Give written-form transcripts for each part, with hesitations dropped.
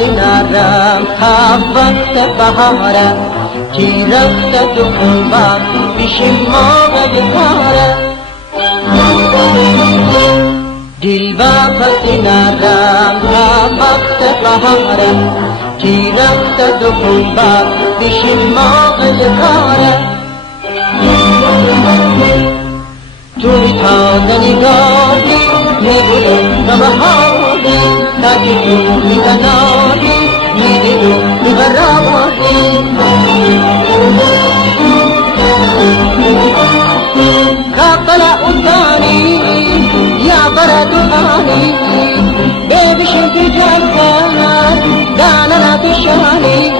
نرم تا وقت بهاره کی رفته تو خونبر پیش ما بکاره دل واپس نرم تا وقت بهاره کی رفته تو خونبر پیش ما بکاره توی تازه نگاهی میگویم به بهاری تا که تو میزناری میدیدو میبراری قبل اوزانی یا بردوانی ببشی بجزر دانه بشانی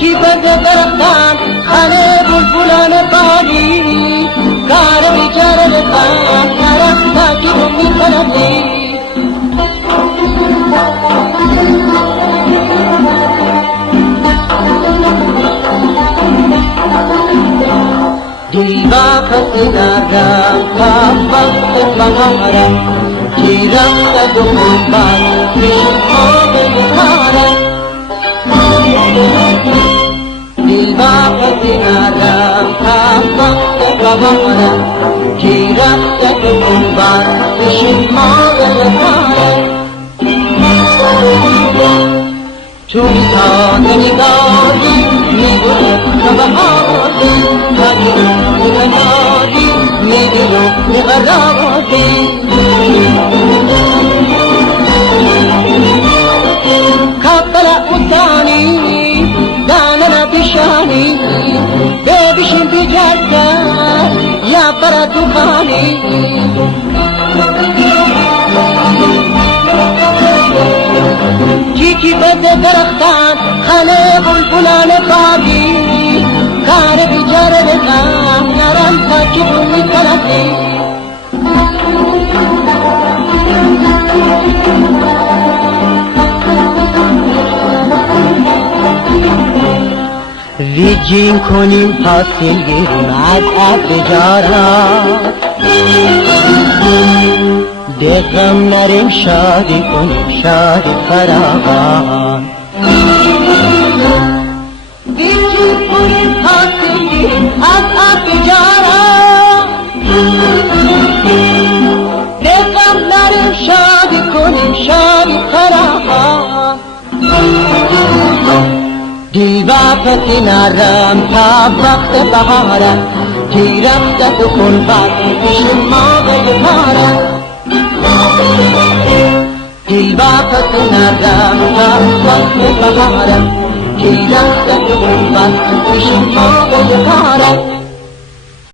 کی بد درختان خانه بلبلان بانی کار بیچاره لطان نرم تا کی بمی کنندی دل واپس نردم تا وقت بهارم کی رفت دو خونبر پیش ما بکارم دل واپس نرم تا وقت بهارم کی رفته تو خونبر پیش ما بکاره توی تازه نگاهی میگویم به بهاری تا که میزناری میدیدو میقراری قبل اوزانی دانه بشانی ببشین بجزه یا بردوانی کی بد درختان خانه بلبلان باغی کار بیچاره لطان نرم تا کی بمی کنندی ریجین کنیم حاصل گیریم از بجارات دغم نریم شادی کنیم شادی فراغان ریجین کنیم حاصل گیریم از بجارات دغم نریم شادی کنیم شادی فراغان دل واپس نرم تا وقت بهارم کی رفته تو خونبر پیش ما بکاره دل واپس نرم تا وقت بهارم کی رفته تو خونبر پیش ما بکاره